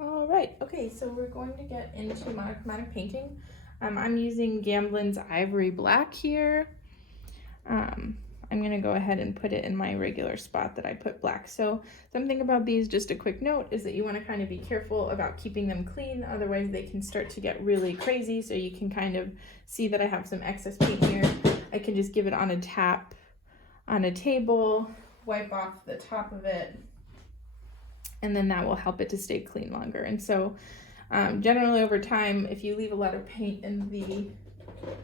All right, okay, so we're going to get into monochromatic painting. I'm using Gambling's Ivory Black here. I'm gonna go ahead and put it in my regular spot that I put black. So something about these, just a quick note, is that you wanna kind of be careful about keeping them clean, otherwise they can start to get really crazy. So you can kind of see that I have some excess paint here. I can just give it on a tap on a table, wipe off the top of it, and then that will help it to stay clean longer. And so generally over time, if you leave a lot of paint in the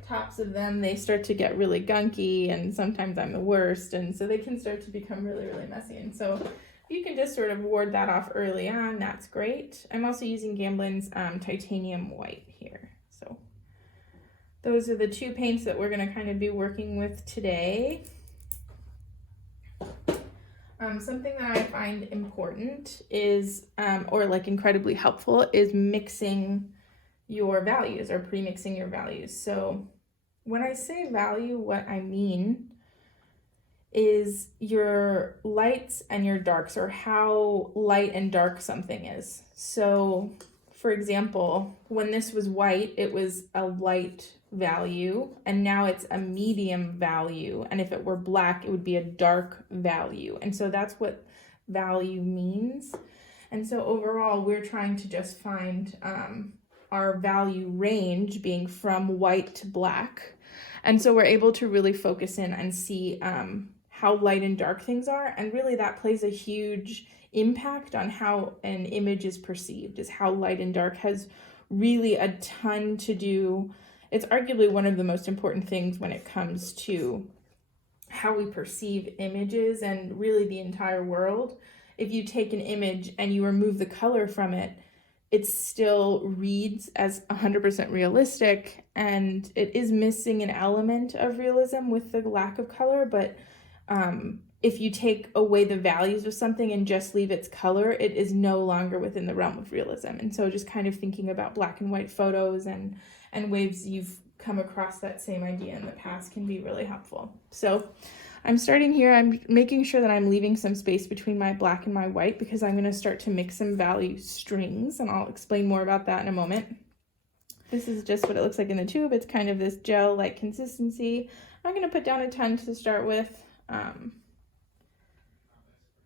tops of them, they start to get really gunky, and sometimes I'm the worst, and so they can start to become really, really messy. And so you can just sort of ward that off early on, that's great. I'm also using Gambling's titanium white here. So those are the two paints that we're going to kind of be working with today. Something that I find important is, or like incredibly helpful, is mixing your values or pre-mixing your values. So when I say value, what I mean is your lights and your darks, or how light and dark something is. So for example, when this was white, it was a light value, and now it's a medium value, and if it were black, it would be a dark value. And so that's what value means. And so overall, we're trying to just find our value range being from white to black. And so we're able to really focus in and see how light and dark things are, and really that plays a huge impact on how an image is perceived. Is how light and dark has really a ton to do. It's arguably one of the most important things when it comes to how we perceive images and really the entire world. If you take an image and you remove the color from it, it still reads as 100% realistic, and it is missing an element of realism with the lack of color. But if you take away the values of something and just leave its color, it is no longer within the realm of realism. And so just kind of thinking about black and white photos and ways you've come across that same idea in the past can be really helpful. So I'm starting here. I'm making sure that I'm leaving some space between my black and my white, because I'm going to start to mix some value strings, and I'll explain more about that in a moment. This is just what it looks like in the tube. It's kind of this gel-like consistency. I'm going to put down a ton to start with,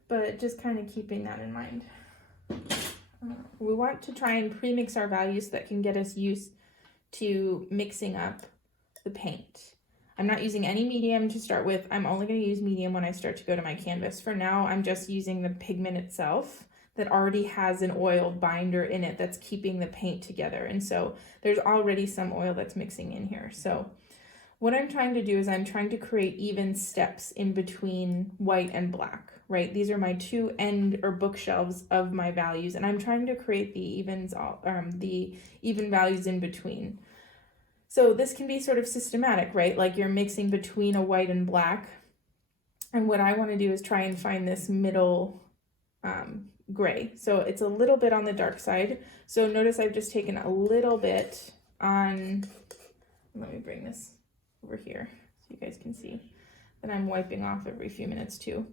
but just kind of keeping that in mind. We want to try and pre-mix our values that can get us used to mixing up the paint. I'm not using any medium to start with. I'm only going to use medium when I start to go to my canvas. For now, I'm just using the pigment itself that already has an oil binder in it that's keeping the paint together. And so there's already some oil that's mixing in here. So what I'm trying to do is I'm trying to create even steps in between white and black, right? These are my two end or bookshelves of my values, and I'm trying to create the even values in between. So this can be sort of systematic, right? Like you're mixing between a white and black. And what I want to do is try and find this middle gray. So it's a little bit on the dark side. So notice I've just taken a little bit on, let me bring this over here so you guys can see that I'm wiping off every few minutes too.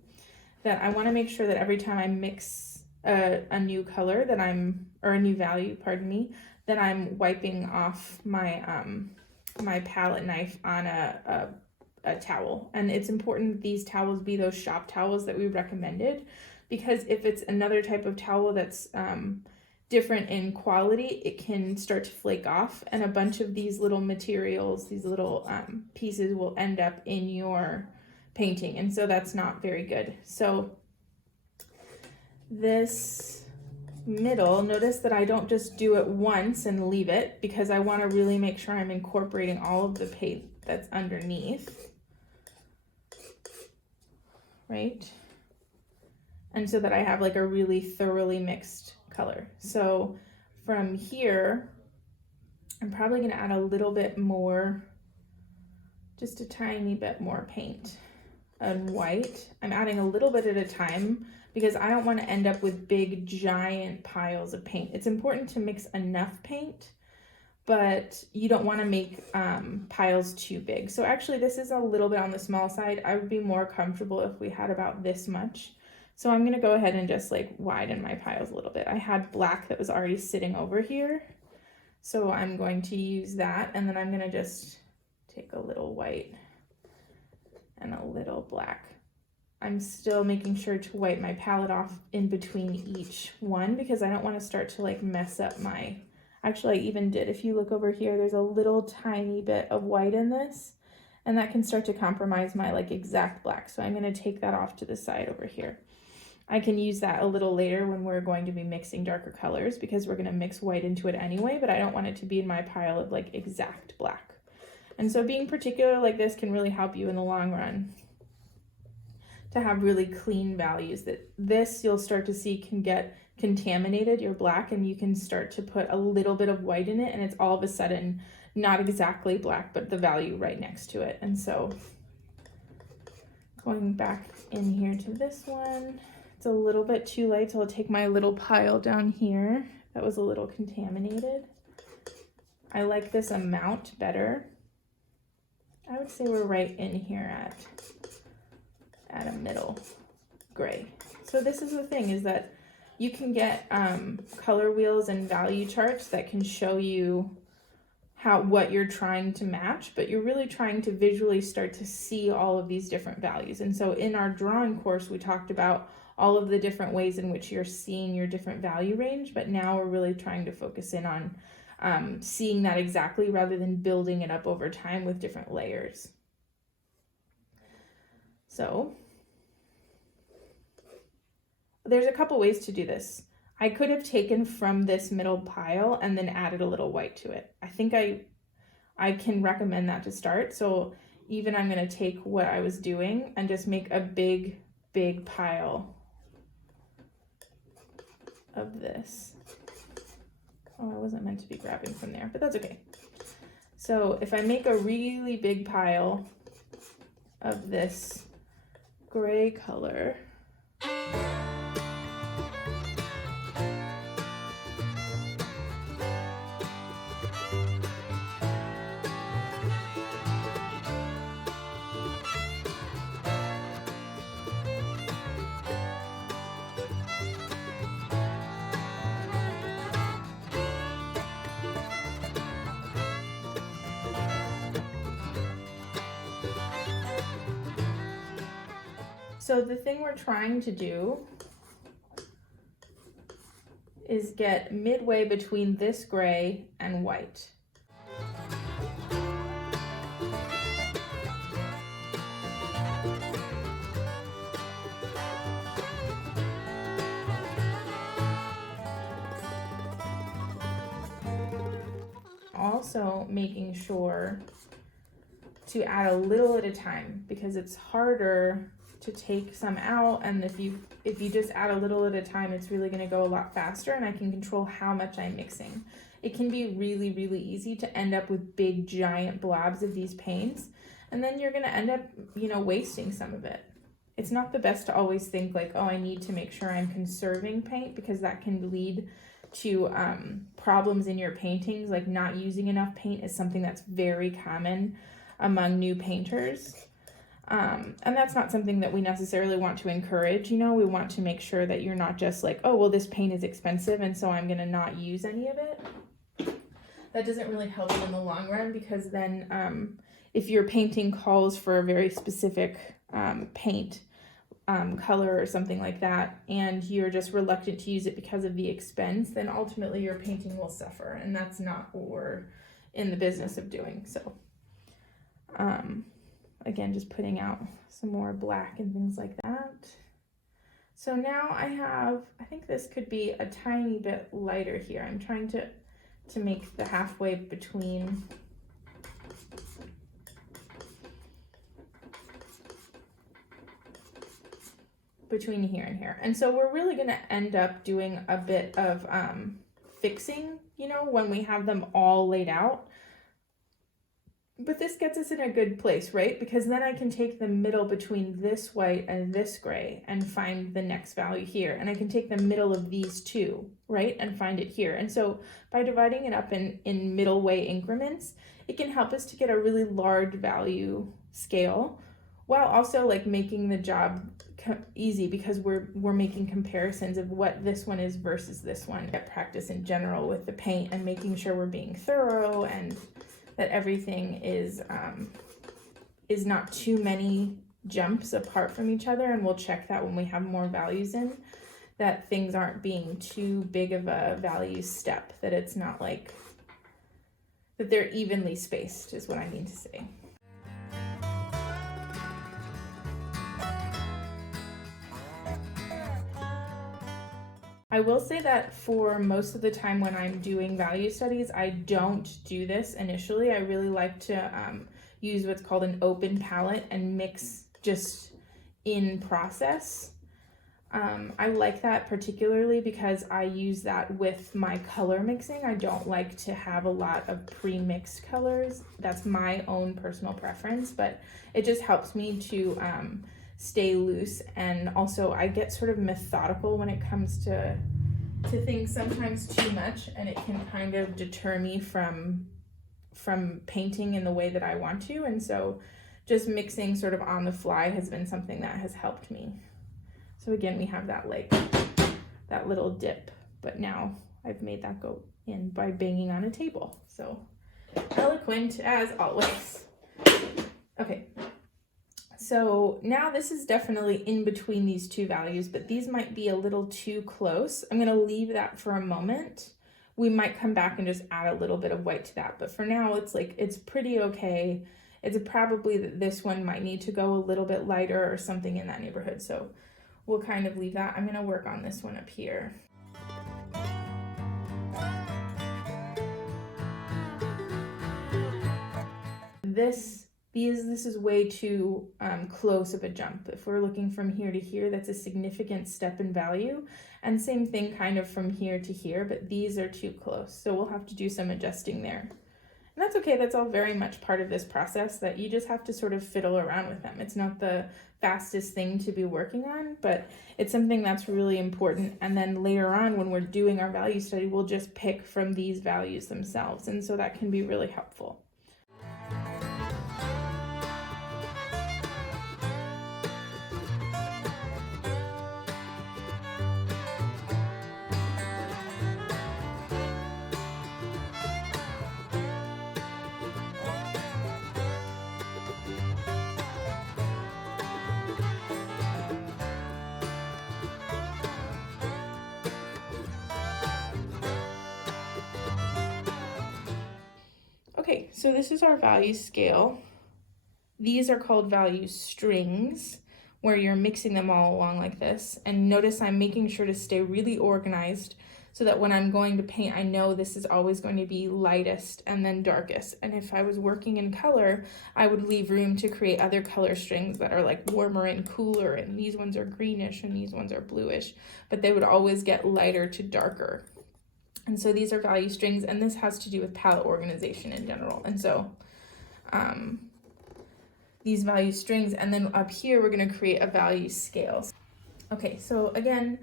That I want to make sure that every time I mix a new color that or a new value, pardon me, that I'm wiping off my my palette knife on a towel. And it's important that these towels be those shop towels that we recommended, because if it's another type of towel that's different in quality, it can start to flake off, and a bunch of these little materials, these little pieces will end up in your painting, and so that's not very good. So this middle, notice that I don't just do it once and leave it, because I want to really make sure I'm incorporating all of the paint that's underneath, right? And so that I have like a really thoroughly mixed color. So from here, I'm probably going to add a little bit more, just a tiny bit more paint and white. I'm adding a little bit at a time, because I don't want to end up with big giant piles of paint. It's important to mix enough paint, but you don't want to make piles too big. So actually this is a little bit on the small side. I would be more comfortable if we had about this much So I'm gonna go ahead and just like widen my piles a little bit. I had black that was already sitting over here, so I'm going to use that, and then I'm gonna just take a little white and a little black. I'm still making sure to wipe my palette off in between each one because I don't want to start to like mess up my, actually I even did, if you look over here, there's a little tiny bit of white in this, and that can start to compromise my like exact black. So I'm going to take that off to the side over here. I can use that a little later when we're going to be mixing darker colors because we're going to mix white into it anyway, but I don't want it to be in my pile of like exact black. And so being particular like this can really help you in the long run to have really clean values. That this you'll start to see can get contaminated, your black, and you can start to put a little bit of white in it and it's all of a sudden not exactly black, but the value right next to it. And so going back in here to this one, it's a little bit too light, so I'll take my little pile down here that was a little contaminated. I like this amount better. I would say we're right in here at a middle gray. So this is the thing, is that you can get color wheels and value charts that can show you what you're trying to match, but you're really trying to visually start to see all of these different values. And so in our drawing course, we talked about all of the different ways in which you're seeing your different value range, but now we're really trying to focus in on seeing that exactly rather than building it up over time with different layers. So there's a couple ways to do this. I could have taken from this middle pile and then added a little white to it. I think I can recommend that to start. So even I'm going to take what I was doing and just make a big pile of this. Oh, I wasn't meant to be grabbing from there, but that's okay. So if I make a really big pile of this gray color, so the thing we're trying to do is get midway between this gray and white. Also making sure to add a little at a time, because it's harder to take some out, and if you just add a little at a time, it's really going to go a lot faster, and I can control how much I'm mixing. It can be really easy to end up with big giant blobs of these paints, and then you're going to end up, you know, wasting some of it. It's not the best to always think like, oh, I need to make sure I'm conserving paint, because that can lead to problems in your paintings. Like not using enough paint is something that's very common among new painters. And that's not something that we necessarily want to encourage. You know, we want to make sure that you're not just like, oh, well, this paint is expensive and so I'm going to not use any of it. That doesn't really help you in the long run, because then if your painting calls for a very specific paint color or something like that, and you're just reluctant to use it because of the expense, then ultimately your painting will suffer, and that's not what we're in the business of doing. So again, just putting out some more black and things like that. So now I think this could be a tiny bit lighter here. I'm trying to make the halfway between here and here. And so we're really going to end up doing a bit of fixing, you know, when we have them all laid out. But this gets us in a good place, right? Because then I can take the middle between this white and this gray and find the next value here. And I can take the middle of these two, right? And find it here. And so by dividing it up in middle way increments, it can help us to get a really large value scale while also like making the job easy, because we're making comparisons of what this one is versus this one. Get practice in general with the paint and making sure we're being thorough and that everything is not too many jumps apart from each other. And we'll check that when we have more values in, that things aren't being too big of a value step, that it's not like that they're evenly spaced is what I mean to say. I will say that for most of the time when I'm doing value studies, I don't do this initially. I really like to use what's called an open palette and mix just in process. I like that particularly because I use that with my color mixing. I don't like to have a lot of pre-mixed colors. That's my own personal preference, but it just helps me to stay loose. And also I get sort of methodical when it comes to things sometimes too much, and it can kind of deter me from painting in the way that I want to. And so just mixing sort of on the fly has been something that has helped me. So again, we have that like that little dip, but now I've made that go in by banging on a table. So eloquent as always. Okay, so now this is definitely in between these two values, but these might be a little too close. I'm gonna leave that for a moment. We might come back and just add a little bit of white to that, but for now it's like, it's pretty okay. It's probably that this one might need to go a little bit lighter or something in that neighborhood. So we'll kind of leave that. I'm gonna work on this one up here. This is way too close of a jump. If we're looking from here to here, that's a significant step in value. And same thing kind of from here to here, but these are too close. So we'll have to do some adjusting there. And that's okay, that's all very much part of this process, that you just have to sort of fiddle around with them. It's not the fastest thing to be working on, but it's something that's really important. And then later on when we're doing our value study, we'll just pick from these values themselves. And so that can be really helpful. Okay, so this is our value scale. These are called value strings, where you're mixing them all along like this. And notice I'm making sure to stay really organized so that when I'm going to paint, I know this is always going to be lightest and then darkest. And if I was working in color, I would leave room to create other color strings that are like warmer and cooler, and these ones are greenish and these ones are bluish, but they would always get lighter to darker. And so these are value strings, and this has to do with palette organization in general. And so these value strings, and then up here, we're gonna create a value scale. Okay, so again,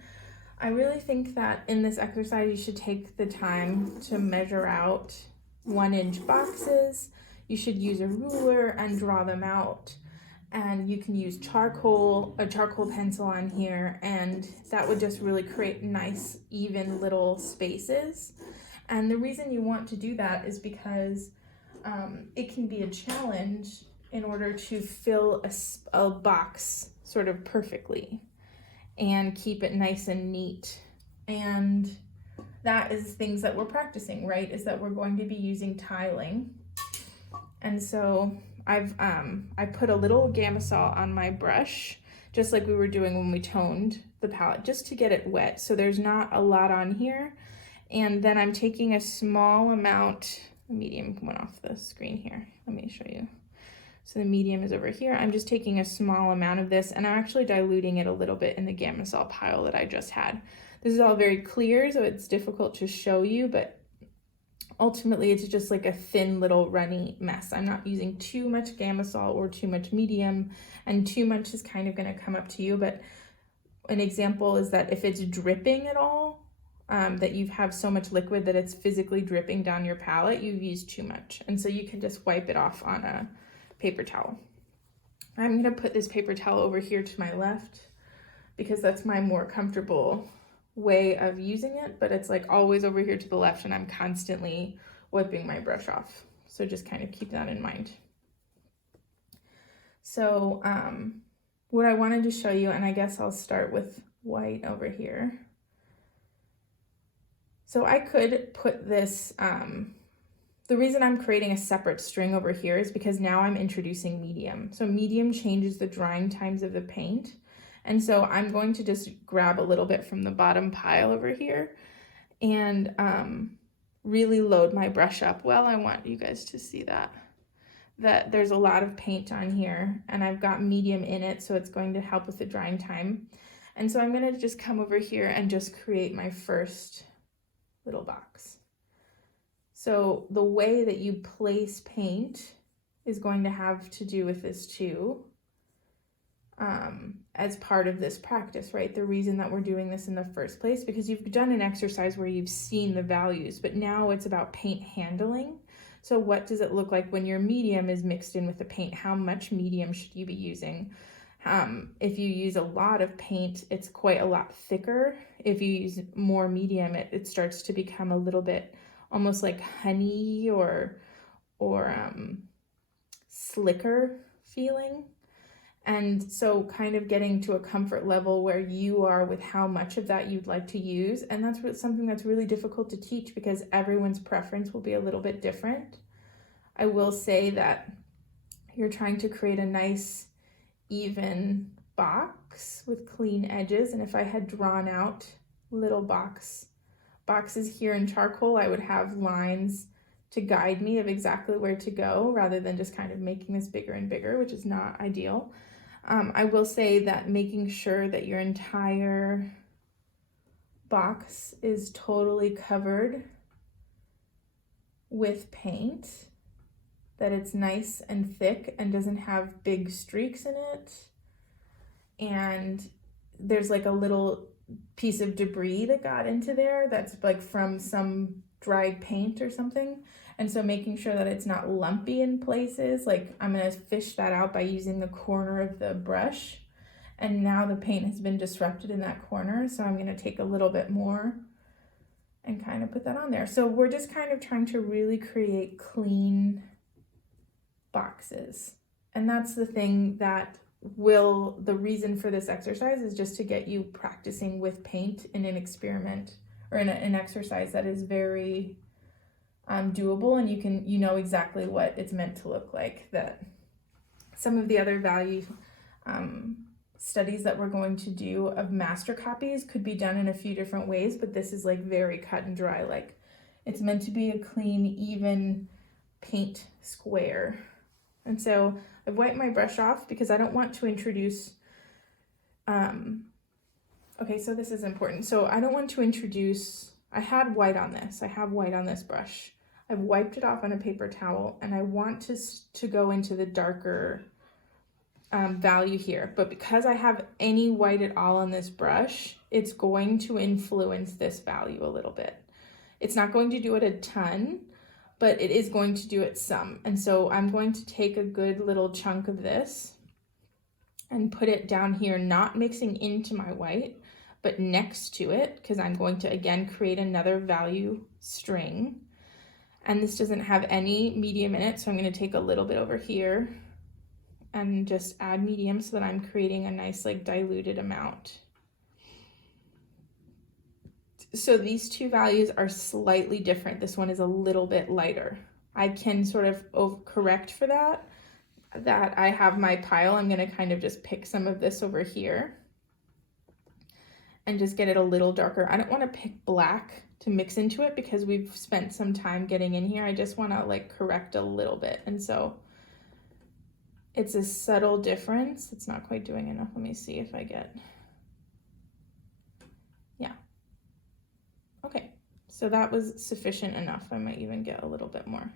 I really think that in this exercise, you should take the time to measure out 1-inch boxes. You should use a ruler and draw them out. And you can use a charcoal pencil on here, and that would just really create nice, even little spaces. And the reason you want to do that is because it can be a challenge in order to fill a box sort of perfectly and keep it nice and neat. And that is things that we're practicing, right? Is that we're going to be using tiling. And so I put a little Gamisol on my brush, just like we were doing when we toned the palette, just to get it wet. So there's not a lot on here. And then I'm taking a small amount, the medium went off the screen here. Let me show you. So the medium is over here. I'm just taking a small amount of this, and I'm actually diluting it a little bit in the Gamisol pile that I just had. This is all very clear, so it's difficult to show you, but ultimately it's just like a thin little runny mess. I'm not using too much Gamisol or too much medium, and too much is kind of going to come up to you. But an example is that if it's dripping at all, that you have so much liquid that it's physically dripping down your palette, you've used too much. And so you can just wipe it off on a paper towel. I'm gonna put this paper towel over here to my left because that's my more comfortable way of using it, but it's like always over here to the left and I'm constantly wiping my brush off. So just kind of keep that in mind. So what I wanted to show you, and I guess I'll start with white over here. So I could put this, the reason I'm creating a separate string over here is because now I'm introducing medium. So medium changes the drying times of the paint. And so I'm going to just grab a little bit from the bottom pile over here and really load my brush up. Well, I want you guys to see that there's a lot of paint on here and I've got medium in it, so it's going to help with the drying time. And so I'm gonna just come over here and just create my first little box. So the way that you place paint is going to have to do with this too, as part of this practice, right? The reason that we're doing this in the first place, because you've done an exercise where you've seen the values, but now it's about paint handling. So what does it look like when your medium is mixed in with the paint? How much medium should you be using? If you use a lot of paint, it's quite a lot thicker. If you use more medium, it starts to become a little bit almost like honey or slicker feeling. And so kind of getting to a comfort level where you are with how much of that you'd like to use. And that's something that's really difficult to teach because everyone's preference will be a little bit different. I will say that you're trying to create a nice, even box with clean edges. And if I had drawn out little boxes here in charcoal, I would have lines to guide me of exactly where to go rather than just kind of making this bigger and bigger, which is not ideal. I will say that making sure that your entire box is totally covered with paint, that it's nice and thick and doesn't have big streaks in it, and there's like a little piece of debris that got into there that's like from some dried paint or something. And so making sure that it's not lumpy in places, like I'm gonna fish that out by using the corner of the brush. And now the paint has been disrupted in that corner, so I'm gonna take a little bit more and kind of put that on there. So we're just kind of trying to really create clean boxes. And that's the thing that the reason for this exercise is just to get you practicing with paint in an experiment or in an exercise that is very doable, and you know exactly what it's meant to look like. That some of the other value studies that we're going to do of master copies could be done in a few different ways, but this is like very cut and dry. Like it's meant to be a clean, even paint square. And so I've wiped my brush off because I don't want to introduce, okay, so this is important. So I don't want to introduce, I have white on this brush. I've wiped it off on a paper towel and I want to go into the darker value here. But because I have any white at all on this brush, it's going to influence this value a little bit. It's not going to do it a ton, but it is going to do it some. And so I'm going to take a good little chunk of this and put it down here, not mixing into my white, but next to it, because I'm going to, again, create another value string. And this doesn't have any medium in it, so I'm going to take a little bit over here and just add medium so that I'm creating a nice, like, diluted amount. So these two values are slightly different. This one is a little bit lighter. I can sort of correct for that I have my pile. I'm going to kind of just pick some of this over here and just get it a little darker. I don't want to pick black to mix into it because we've spent some time getting in here. I just want to like correct a little bit. And so it's a subtle difference. It's not quite doing enough. Let me see if I get, yeah. Okay, so that was sufficient enough. I might even get a little bit more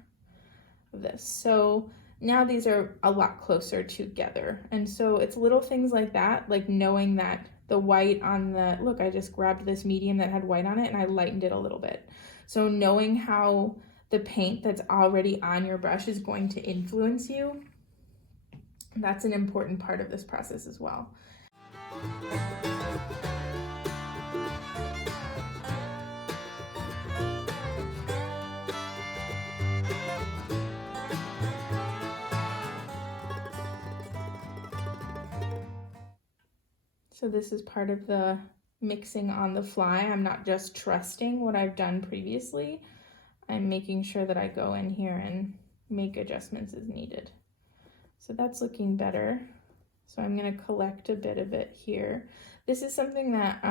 of this. So now these are a lot closer together. And so it's little things like that, like knowing that the white on the, look, I just grabbed this medium that had white on it and I lightened it a little bit. So knowing how the paint that's already on your brush is going to influence you That's an important part of this process as well. So this is part of the mixing on the fly. I'm not just trusting what I've done previously. I'm making sure that I go in here and make adjustments as needed. So that's looking better. So I'm going to collect a bit of it here. This is something that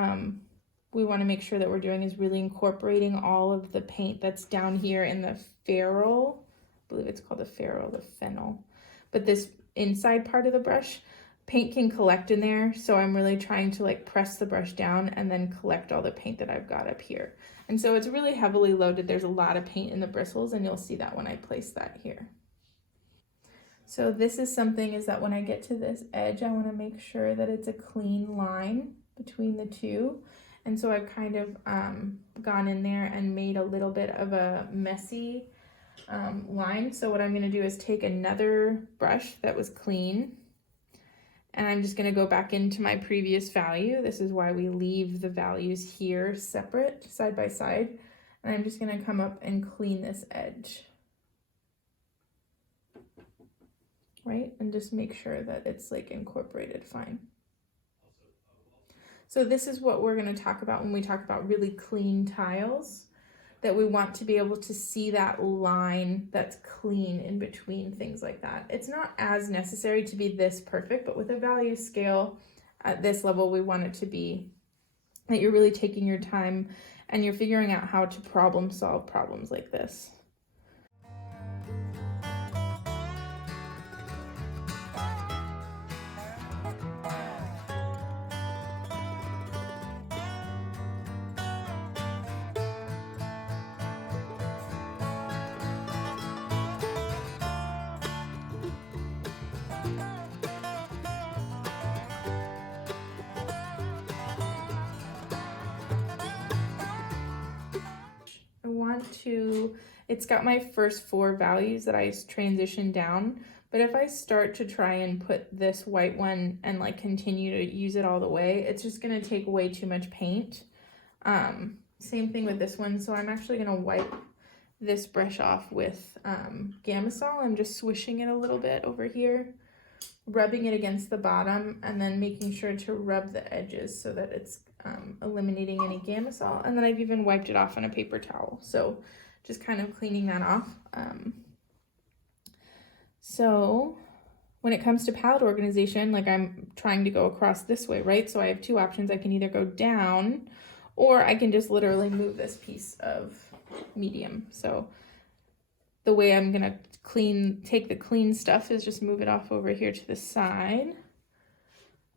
we want to make sure that we're doing, is really incorporating all of the paint that's down here in the ferrule. I believe it's called the ferrule, the fennel. But this inside part of the brush, paint can collect in there. So I'm really trying to like press the brush down and then collect all the paint that I've got up here. And so it's really heavily loaded. There's a lot of paint in the bristles, and you'll see that when I place that here. So this is something, is that when I get to this edge, I want to make sure that it's a clean line between the two. And so I've kind of gone in there and made a little bit of a messy line. So what I'm going to do is take another brush that was clean, and I'm just going to go back into my previous value. This is why we leave the values here separate, side by side. And I'm just going to come up and clean this edge. Right? And just make sure that it's like incorporated fine. So this is what we're going to talk about when we talk about really clean tiles, that we want to be able to see that line that's clean in between things like that. It's not as necessary to be this perfect, but with a value scale at this level, we want it to be that you're really taking your time and you're figuring out how to problem solve problems like this. It's got my first 4 values that I transitioned down, but if I start to try and put this white one and like continue to use it all the way, it's just going to take way too much paint. Same thing with this one. So I'm actually going to wipe this brush off with Gamisol. I'm just swishing it a little bit over here, rubbing it against the bottom, and then making sure to rub the edges so that it's eliminating any Gamisol. And then I've even wiped it off on a paper towel. So just kind of cleaning that off. So when it comes to palette organization, like I'm trying to go across this way, right? So I have 2 options. I can either go down, or I can just literally move this piece of medium. So the way I'm gonna take the clean stuff is just move it off over here to the side.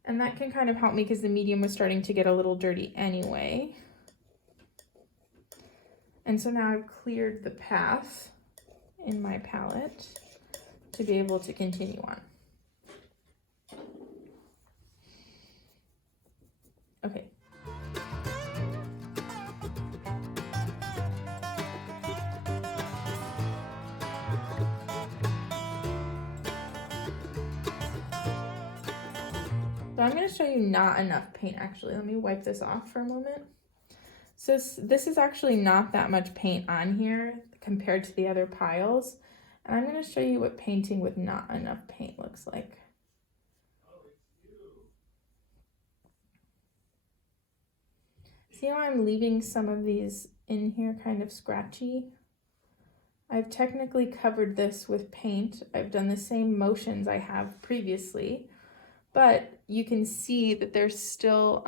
And that can kind of help me because the medium was starting to get a little dirty anyway. And so now I've cleared the path in my palette to be able to continue on. Okay. So I'm going to show you not enough paint actually. Let me wipe this off for a moment. So this is actually not that much paint on here compared to the other piles. And I'm going to show you what painting with not enough paint looks like. See how I'm leaving some of these in here kind of scratchy? I've technically covered this with paint. I've done the same motions I have previously, but you can see that there's still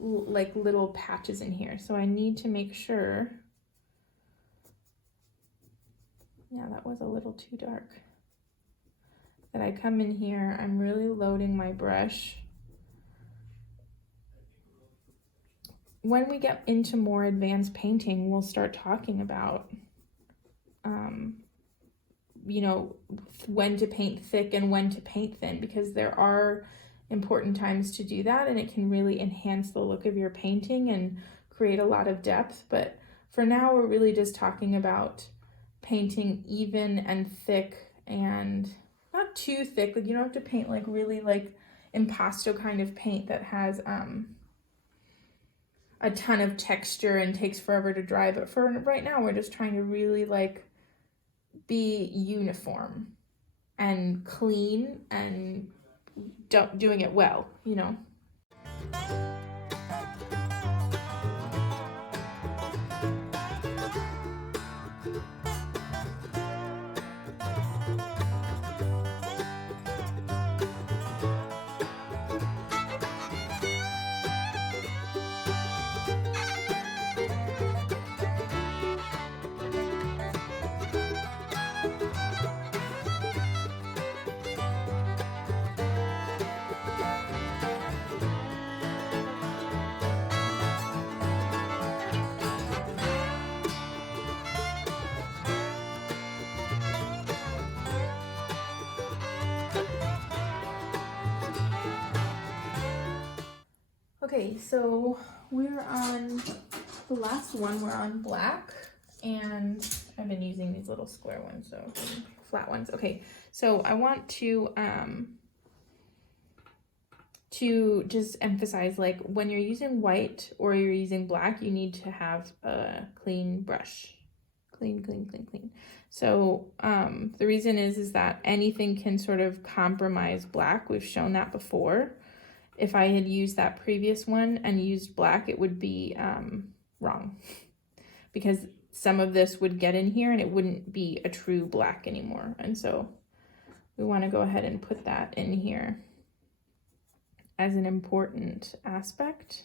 like little patches in here. So I need to make sure, yeah, that was a little too dark, that I come in here, I'm really loading my brush. When we get into more advanced painting, we'll start talking about, you know, when to paint thick and when to paint thin, because there are important times to do that, and it can really enhance the look of your painting and create a lot of depth. But for now, we're really just talking about painting even and thick and not too thick, like you don't have to paint like really like impasto kind of paint that has a ton of texture and takes forever to dry, but for right now we're just trying to really like be uniform and clean and doing it well, you know. Okay, so we're on the last one. We're on black, and I've been using these little square ones, so flat ones. Okay, so I want to just emphasize, like when you're using white or you're using black, you need to have a clean brush. Clean. So the reason is that anything can sort of compromise black. We've shown that before. If I had used that previous one and used black, it would be wrong, because some of this would get in here and it wouldn't be a true black anymore. And so we want to go ahead and put that in here as an important aspect.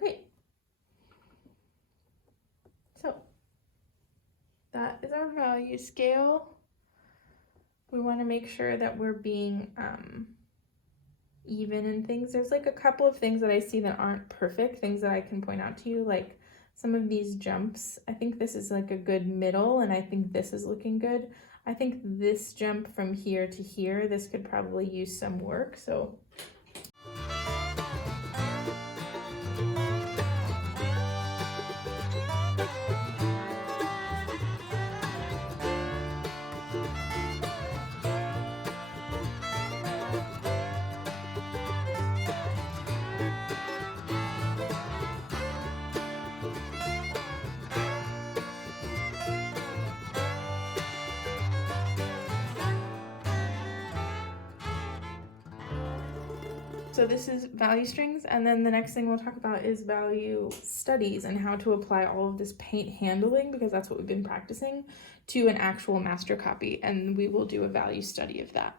Okay, so that is our value scale. We want to make sure that we're being even in things. There's like a couple of things that I see that aren't perfect, things that I can point out to you, like some of these jumps. I think this is like a good middle, and I think this is looking good. I think this jump from here to here, this could probably use some work, so So this is value strings, and then the next thing we'll talk about is value studies and how to apply all of this paint handling, because that's what we've been practicing, to an actual master copy, and we will do a value study of that.